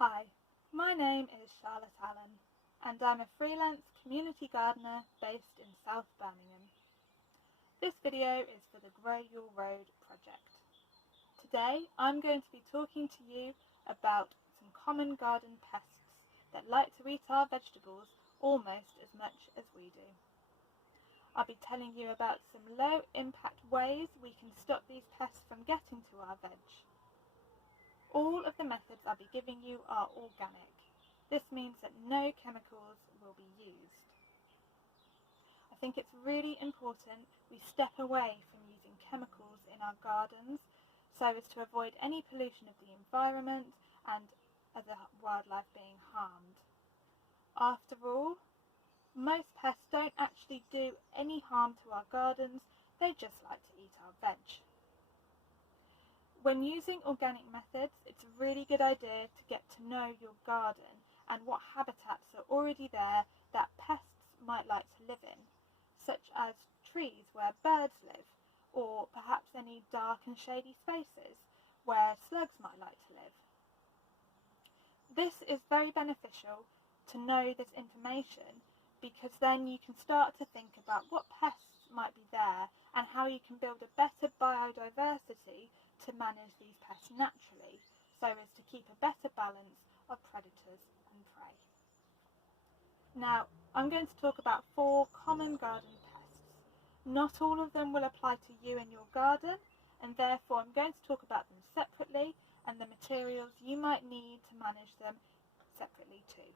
Hi, my name is Charlotte Allen and I'm a freelance community gardener based in South Birmingham. This video is for the Grow Your Road project. Today I'm going to be talking to you about some common garden pests that like to eat our vegetables almost as much as we do. I'll be telling you about some low impact ways we can stop these pests from getting to our veg. All of the methods I'll be giving you are organic. This means that no chemicals will be used. I think it's really important we step away from using chemicals in our gardens so as to avoid any pollution of the environment and other wildlife being harmed. After all, most pests don't actually do any harm to our gardens, they just like to eat our veg. When using organic methods, it's a really good idea to get to know your garden and what habitats are already there that pests might like to live in, such as trees where birds live, or perhaps any dark and shady spaces where slugs might like to live. This is very beneficial to know this information because then you can start to think about what pests might be there and how you can build a better biodiversity to manage these pests naturally, so as to keep a better balance of predators and prey. Now, I'm going to talk about 4 common garden pests. Not all of them will apply to you in your garden, and therefore I'm going to talk about them separately and the materials you might need to manage them separately too.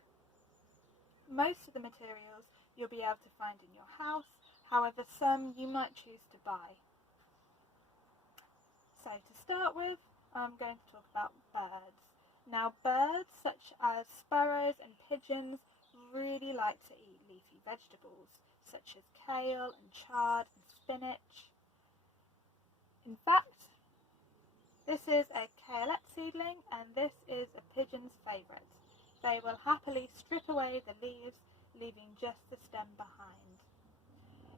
Most of the materials you'll be able to find in your house, however some you might choose to buy. So to start with, I'm going to talk about birds. Now birds such as sparrows and pigeons really like to eat leafy vegetables such as kale and chard and spinach. In fact, this is a kaleette seedling and this is a pigeon's favourite. They will happily strip away the leaves, leaving just the stem behind.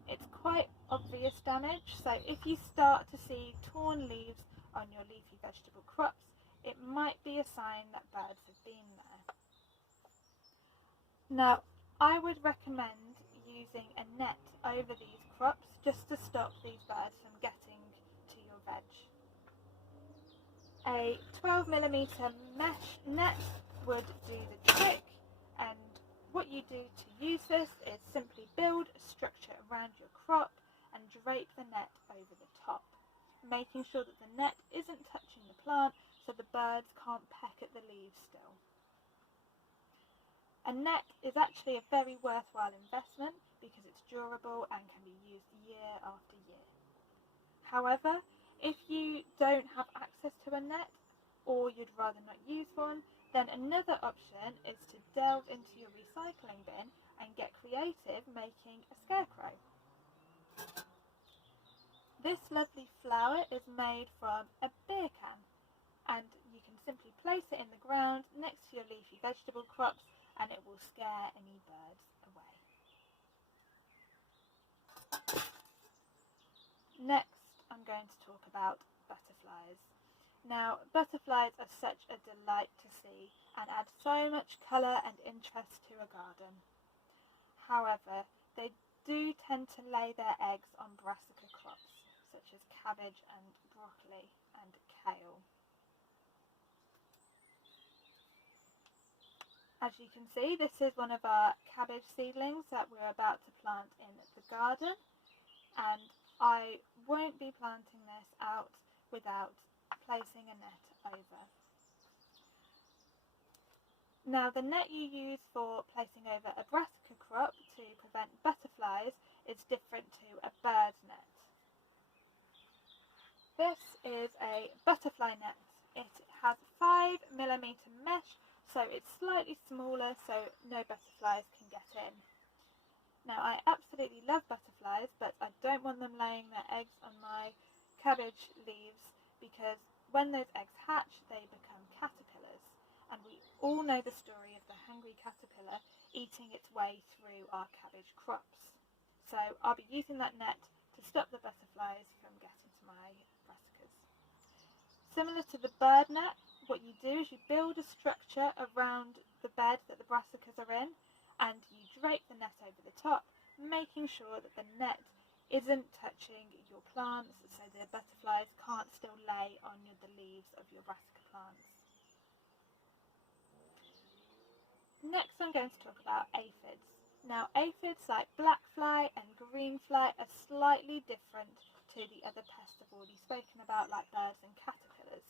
It's quite obvious damage, so if you start to see torn leaves on your leafy vegetable crops, it might be a sign that birds have been there. Now, I would recommend using a net over these crops just to stop these birds from getting to your veg. A 12mm mesh net would do the trick, and what you do to use this is simply build a structure around your crop and drape the net over the top, making sure that the net isn't touching the plant so the birds can't peck at the leaves still. A net is actually a very worthwhile investment because it's durable and can be used year after year. However, if you don't have access to a net or you'd rather not use one, then another option is to delve into your recycling bin and get creative making a scarecrow. This lovely flower is made from a beer can, and you can simply place it in the ground next to your leafy vegetable crops and it will scare any birds away. Next, I'm going to talk about butterflies. Now, butterflies are such a delight to see and add so much colour and interest to a garden. However, they do tend to lay their eggs on brassica crops, such as cabbage and broccoli and kale. As you can see, this is one of our cabbage seedlings that we're about to plant in the garden, and I won't be planting this out without placing a net over. Now, the net you use for placing over a brassica crop to prevent butterflies is different to a bird's net. This is a butterfly net. It has 5mm mesh, so it's slightly smaller so no butterflies can get in. Now, I absolutely love butterflies, but I don't want them laying their eggs on my cabbage leaves because when those eggs hatch, they become caterpillars, and we all know the story of the hungry caterpillar eating its way through our cabbage crops. So I'll be using that net to stop the butterflies from getting to my brassicas. Similar to the bird net, what you do is you build a structure around the bed that the brassicas are in, and you drape the net over the top, making sure that the net isn't touching your plants so the butterflies can't still lay on the leaves of your brassica plants. Next I'm going to talk about aphids. Now aphids like black fly and green fly are slightly different to the other pests I've already spoken about, like birds and caterpillars.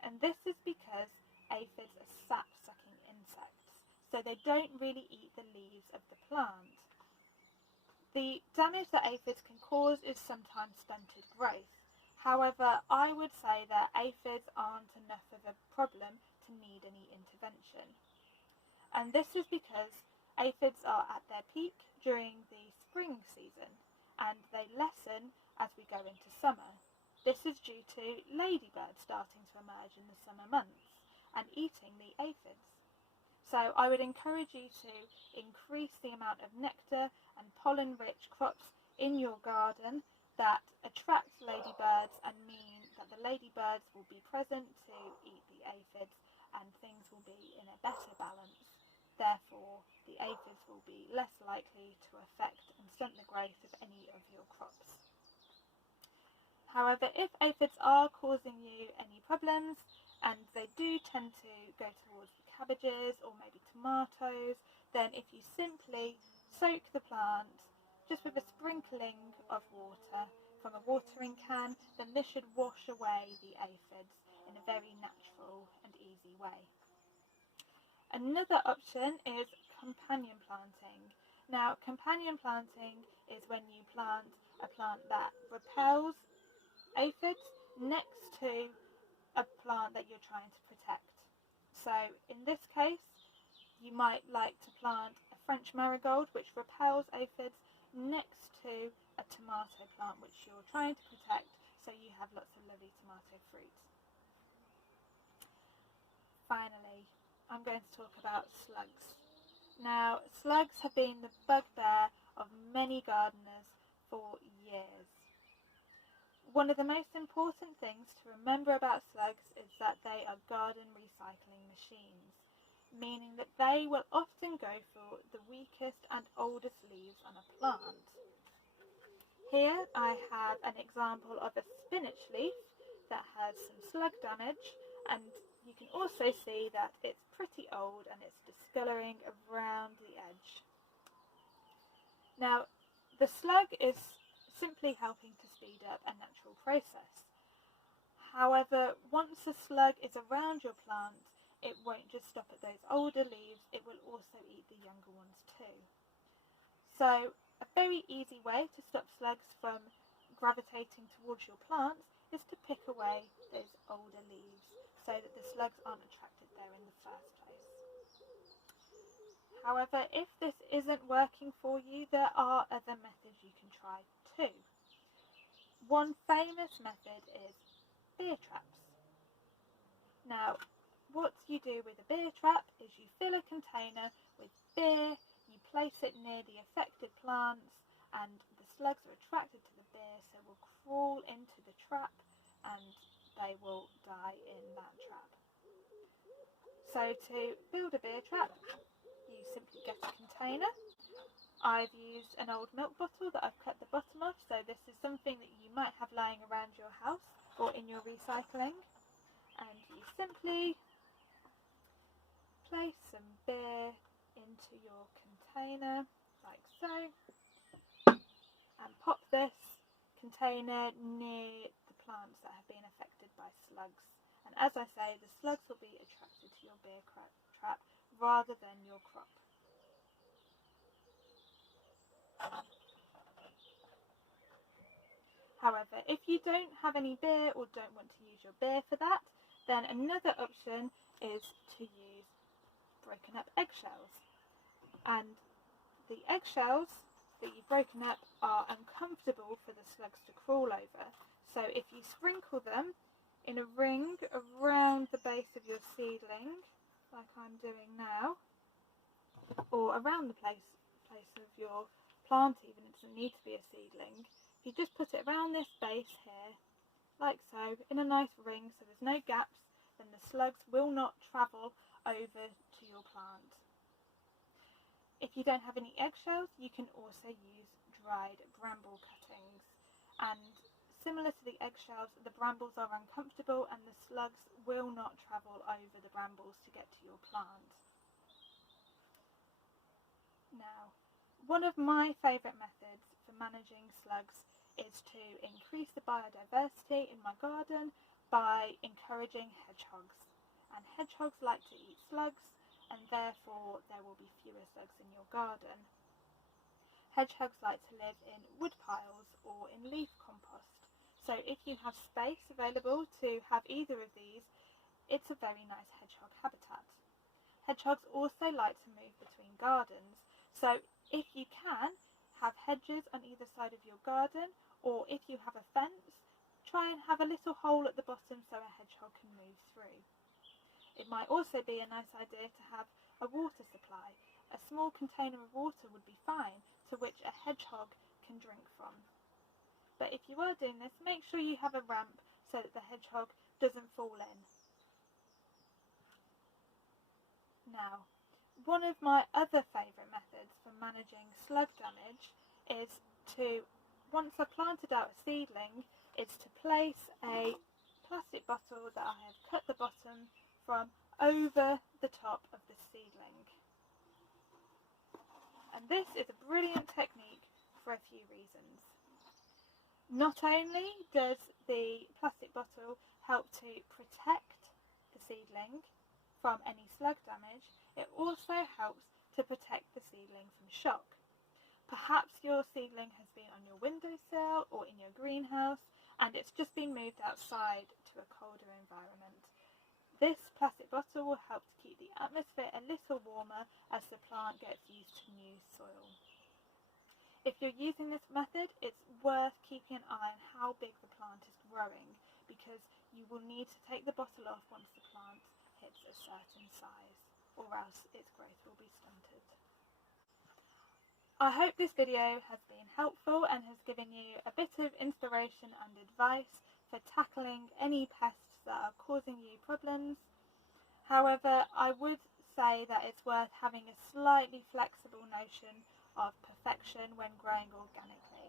And this is because aphids are sap-sucking insects, so they don't really eat the leaves of the plant. The damage that aphids can cause is sometimes stunted growth. However, I would say that aphids aren't enough of a problem to need any intervention. And this is because aphids are at their peak during the spring season, and they lessen as we go into summer. This is due to ladybirds starting to emerge in the summer months and eating the aphids. So I would encourage you to increase the amount of nectar and pollen-rich crops in your garden that attract ladybirds and mean that the ladybirds will be present to eat the aphids and things will be in a better balance. Therefore, the aphids will be less likely to affect and stunt the growth of any of your crops. However, if aphids are causing you any problems, and they do tend to go towards the cabbages or maybe tomatoes, then if you simply soak the plant just with a sprinkling of water from a watering can, then this should wash away the aphids in a very natural and easy way. Another option is companion planting. Now, companion planting is when you plant a plant that repels aphids next to a plant that you're trying to protect. So in this case, you might like to plant a French marigold which repels aphids next to a tomato plant which you're trying to protect, so you have lots of lovely tomato fruit. Finally, I'm going to talk about slugs. Now, slugs have been the bugbear of many gardeners for years. One of the most important things to remember about slugs is that they are garden recycling machines, meaning that they will often go for the weakest and oldest leaves on a plant. Here I have an example of a spinach leaf that has some slug damage, and you can also see that it's pretty old and it's discolouring around the edge. Now, the slug is simply helping to speed up a natural process. However, once the slug is around your plant, it won't just stop at those older leaves, it will also eat the younger ones too. So, a very easy way to stop slugs from gravitating towards your plants is to pick away those older leaves so that the slugs aren't attracted there in the first place. However, if this isn't working for you, there are other methods you can try too. One famous method is beer traps. Now, what you do with a beer trap is you fill a container with beer, you place it near the affected plants, and the slugs are attracted to the beer, so will crawl into the trap and they will die in that trap. So to build a beer trap, you simply get a container. I've used an old milk bottle that I've cut the bottom off, so this is something that you might have lying around your house or in your recycling. And you simply place some beer into your container like so, and pop this container near the plants that have been affected by slugs. And as I say, the slugs will be attracted to your beer trap rather than your crop. However, if you don't have any beer or don't want to use your beer for that, then another option is to use broken up eggshells. And the eggshells that you've broken up are uncomfortable for the slugs to crawl over. So if you sprinkle them in a ring around the base of your seedling, like I'm doing now, or around the place of your plant even, it doesn't need to be a seedling. You just put it around this base here, like so, in a nice ring so there's no gaps, then the slugs will not travel over to your plant. If you don't have any eggshells, you can also use dried bramble cuttings. And similar to the eggshells, the brambles are uncomfortable and the slugs will not travel over the brambles to get to your plant. Now, one of my favourite methods for managing slugs is to increase the biodiversity in my garden by encouraging hedgehogs. And hedgehogs like to eat slugs, and therefore there will be fewer slugs in your garden. Hedgehogs like to live in wood piles or in leaf compost. So if you have space available to have either of these, it's a very nice hedgehog habitat. Hedgehogs also like to move between gardens. So if you can, have hedges on either side of your garden, or if you have a fence, try and have a little hole at the bottom so a hedgehog can move through. It might also be a nice idea to have a water supply. A small container of water would be fine, to which a hedgehog can drink from. But if you are doing this, make sure you have a ramp so that the hedgehog doesn't fall in. Now, one of my other favourite methods for managing slug damage is to, once I've planted out a seedling, is to place a plastic bottle that I have cut the bottom from over the top of the seedling. And this is a brilliant technique for a few reasons. Not only does the plastic bottle help to protect the seedling from any slug damage, it also helps to protect the seedling from shock. Perhaps your seedling has been on your windowsill or in your greenhouse and it's just been moved outside to a colder environment. This plastic bottle will help to keep the atmosphere a little warmer as the plant gets used to new soil. If you're using this method, it's worth keeping an eye on how big the plant is growing, because you will need to take the bottle off once the plant hits a certain size, or else its growth will be stunted. I hope this video has been helpful and has given you a bit of inspiration and advice for tackling any pests that are causing you problems. However, I would say that it's worth having a slightly flexible notion of perfection when growing organically,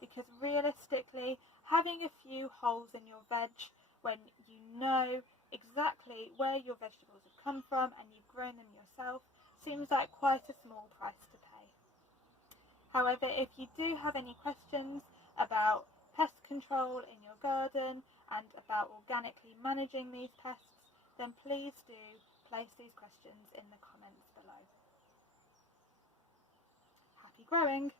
because realistically, having a few holes in your veg when you know exactly where your vegetables have come from and you've grown them yourself seems like quite a small price to pay. However, if you do have any questions about pest control in your garden and about organically managing these pests, then please do place these questions in the comments below. Happy growing!